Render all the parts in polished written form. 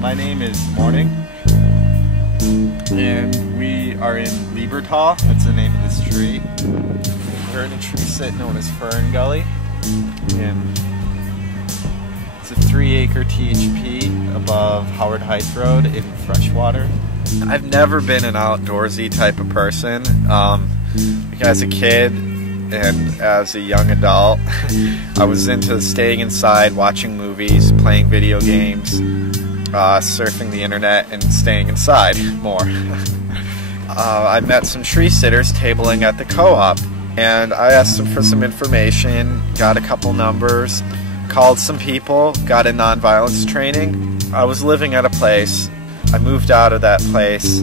My name is Morning, and we are in Liebertal. That's the name of this tree. We're in a tree sit known as Fern Gully, and it's a 3-acre THP above Howard Heights Road in Freshwater. I've never been an outdoorsy type of person. Like as a kid and as a young adult, I was into staying inside, watching movies, playing video games, surfing the internet, and staying inside more. I met some tree sitters tabling at the co-op, and I asked them for some information, got a couple numbers, called some people, got a nonviolence training. I was living at a place. I moved out of that place,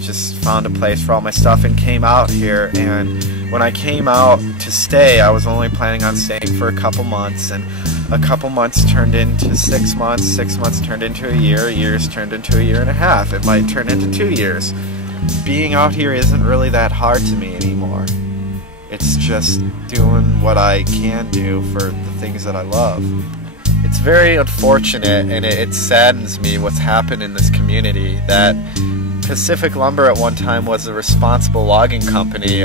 just found a place for all my stuff and came out here. And when I came out to stay, I was only planning on staying for a couple months, and a couple months turned into 6 months, 6 months turned into a year, years turned into a year and a half. It might turn into 2 years. Being out here isn't really that hard to me anymore. It's just doing what I can do for the things that I love. It's very unfortunate, and it saddens me what's happened in this community. That Pacific Lumber at one time was a responsible logging company.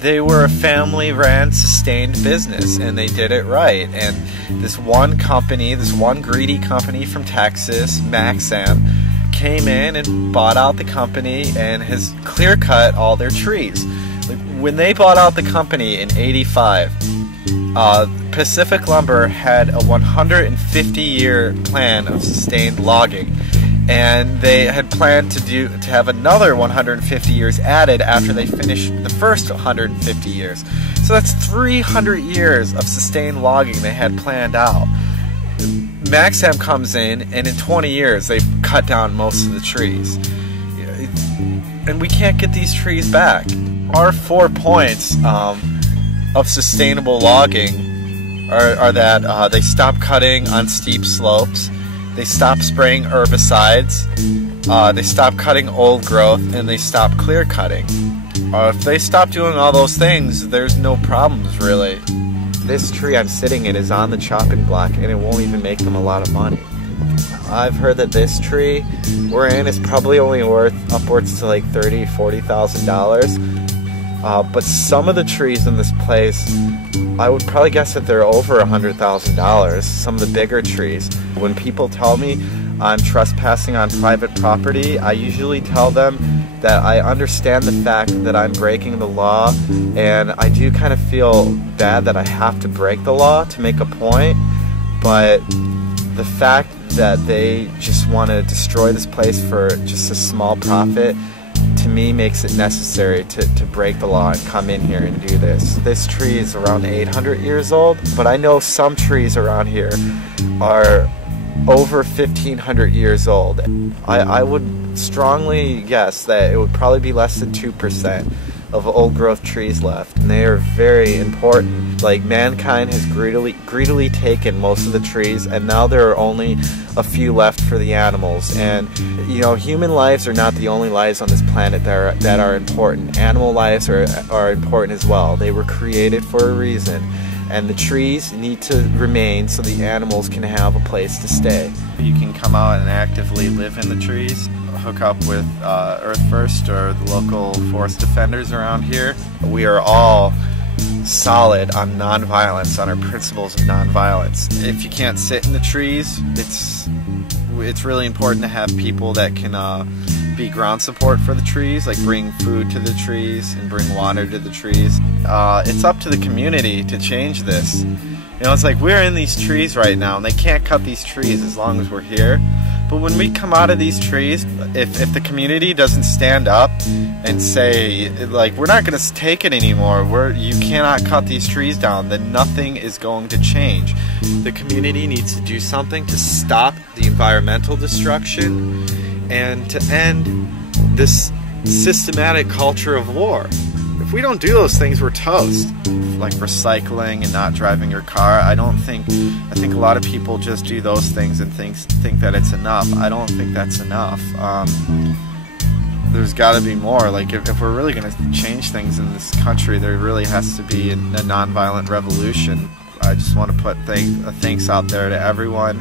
They were a family-ran, sustained business, and they did it right. And this one company, this one greedy company from Texas, Maxam, came in and bought out the company and has clear-cut all their trees. Like, when they bought out the company in '85, Pacific Lumber had a 150-year plan of sustained logging, and they had planned to have another 150 years added after they finished the first 150 years. So that's 300 years of sustained logging they had planned out. Maxam comes in, and in 20 years they've cut down most of the trees, and we can't get these trees back. Our 4 points of sustainable logging are that they stop cutting on steep slopes, they stop spraying herbicides, they stop cutting old growth, and they stop clear cutting. If they stop doing all those things, there's no problems really. This tree I'm sitting in is on the chopping block, and it won't even make them a lot of money. I've heard that this tree we're in is probably only worth upwards to like $30,000 to $40,000. But some of the trees in this place, I would probably guess that they're over $100,000, some of the bigger trees. When people tell me I'm trespassing on private property, I usually tell them that I understand the fact that I'm breaking the law, and I do kind of feel bad that I have to break the law to make a point, but the fact that they just want to destroy this place for just a small profit, to me, makes it necessary to break the law and come in here and do this. This tree is around 800 years old, but I know some trees around here are over 1,500 years old. I would strongly guess that it would probably be less than 2% of old growth trees left, and they are very important. Like, mankind has greedily taken most of the trees, and now there are only a few left for the animals. And you know, human lives are not the only lives on this planet that are important. Animal lives are important as well. They were created for a reason, and the trees need to remain so the animals can have a place to stay. You can come out and actively live in the trees, hook up with Earth First or the local forest defenders around here. We are all solid on nonviolence, on our principles of nonviolence. If you can't sit in the trees, it's really important to have people that can be ground support for the trees, like bring food to the trees and bring water to the trees. It's up to the community to change this. You know, it's like we're in these trees right now, and they can't cut these trees as long as we're here. But when we come out of these trees, if the community doesn't stand up and say, like, we're not going to take it anymore, you cannot cut these trees down, then nothing is going to change. The community needs to do something to stop the environmental destruction and to end this systematic culture of war. If we don't do those things, we're toast. Like recycling and not driving your car, I think a lot of people just do those things and think that it's enough. I don't think that's enough. There's got to be more. Like, if we're really going to change things in this country, there really has to be a nonviolent revolution. I just want to put thanks out there to everyone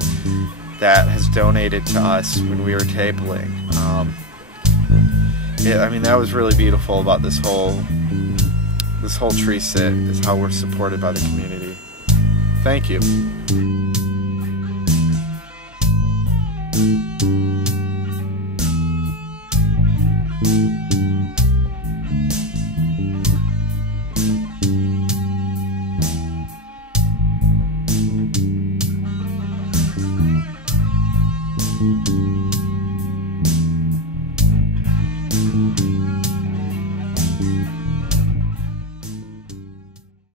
that has donated to us when we were tabling. I mean, that was really beautiful about this whole tree sit, is how we're supported by the community. Thank you.